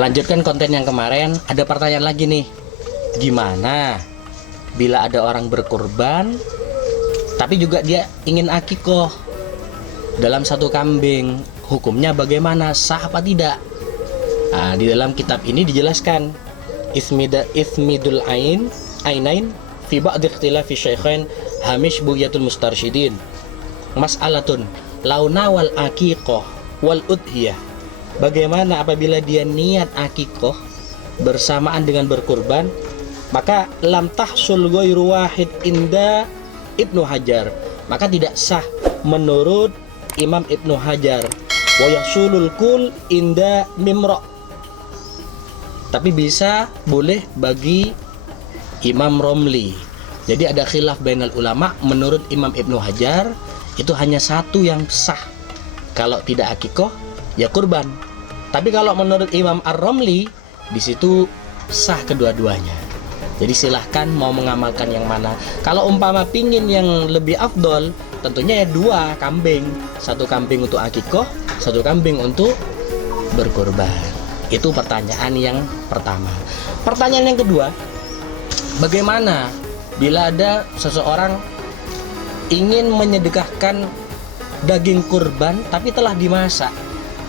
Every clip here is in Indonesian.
Melanjutkan konten yang kemarin, ada pertanyaan lagi nih. Gimana bila ada orang berkurban tapi juga dia ingin akikoh dalam satu kambing, hukumnya bagaimana? Sah apa tidak? Nah, di dalam kitab ini dijelaskan Ismidul Ainain fi ba'd ikhtilafi syaikhain Hamish Bughyatul Mustarsyidin. Mas'alatun launa wal aqiqah wal udhiyah. Bagaimana apabila dia niat akikoh bersamaan dengan berkurban, maka lam tahsul ghairu wahid inda Ibnu Hajar, maka tidak sah menurut Imam Ibnu Hajar. Wa yahsulul kul inda Mimra, tapi bisa boleh bagi Imam Romli. Jadi ada khilaf bainal ulama. Menurut Imam Ibnu Hajar itu hanya satu yang sah, kalau tidak akikoh ya kurban. Tapi kalau menurut Imam Ar-Romli, di situ sah kedua-duanya. Jadi silahkan mau mengamalkan yang mana. Kalau umpama pingin yang lebih afdol, tentunya ya dua kambing. Satu kambing untuk akikoh, satu kambing untuk berkurban. Itu pertanyaan yang pertama. Pertanyaan yang kedua, bagaimana bila ada seseorang ingin menyedekahkan daging kurban tapi telah dimasak?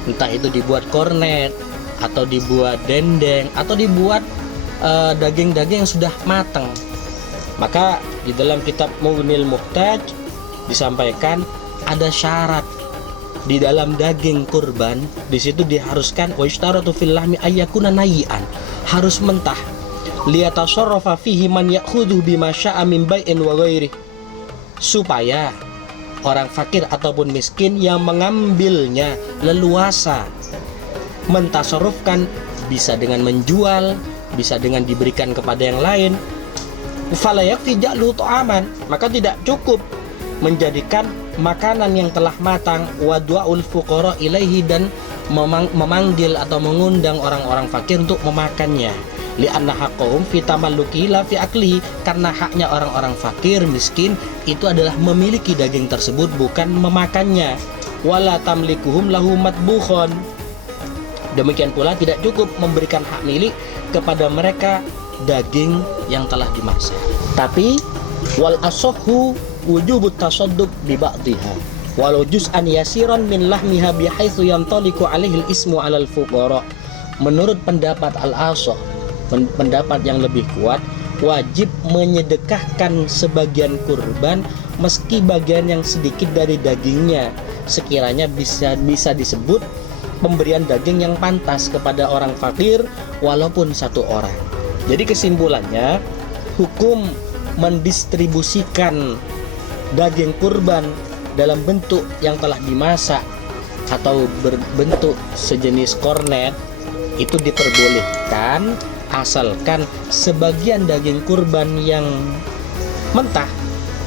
Entah itu dibuat kornet, atau dibuat dendeng, atau dibuat daging-daging yang sudah matang. Maka di dalam kitab Mughnil Muhtaj disampaikan ada syarat di dalam daging kurban. Di situ diharuskan wa yashtaratu fil lahmi ayyakuna nayyan, harus mentah. Liyatasarrafa fihi man ya'khudhu bima sya'a min bai'in wa ghairihi, supaya orang fakir ataupun miskin yang mengambilnya leluasa mentasarrufkan, bisa dengan menjual, bisa dengan diberikan kepada yang lain. Fala yakfi ja'lu ta'aman, maka tidak cukup menjadikan makanan yang telah matang, wa du'aul fuqara ilaihi, dan memanggil atau mengundang orang-orang fakir untuk memakannya. Li'anna haqqahum fi tamalluki la fi akli, karena haknya orang-orang fakir miskin itu adalah memiliki daging tersebut, bukan memakannya. Wala tamlikuhum lahu matbukhon, demikian pula tidak cukup memberikan hak milik kepada mereka daging yang telah dimasak. Tapi wal asahhu wujubut tasadduq bi ba'dihha walau juz'an yasiran min lahmiha bihaitsu yantaliqu alaihi al-ismu 'alal fuqara. Menurut pendapat al-asah, pendapat yang lebih kuat, wajib menyedekahkan sebagian kurban meski bagian yang sedikit dari dagingnya, sekiranya bisa disebut pemberian daging yang pantas kepada orang fakir walaupun satu orang. Jadi kesimpulannya, hukum mendistribusikan daging kurban dalam bentuk yang telah dimasak atau berbentuk sejenis kornet itu diperbolehkan, asalkan sebagian daging kurban yang mentah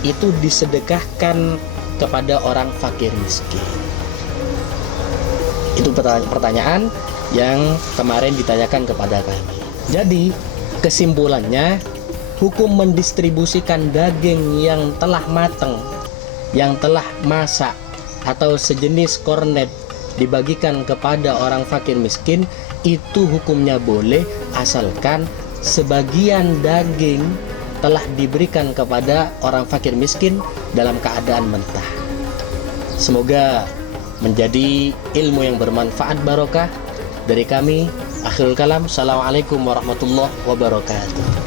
itu disedekahkan kepada orang fakir miskin. Itu pertanyaan yang kemarin ditanyakan kepada kami. Jadi kesimpulannya, hukum mendistribusikan daging yang telah matang, yang telah masak atau sejenis kornet dibagikan kepada orang fakir miskin, itu hukumnya boleh asalkan sebagian daging telah diberikan kepada orang fakir miskin dalam keadaan mentah. Semoga menjadi ilmu yang bermanfaat barokah. Dari kami, akhirul kalam. Assalamualaikum warahmatullahi wabarakatuh.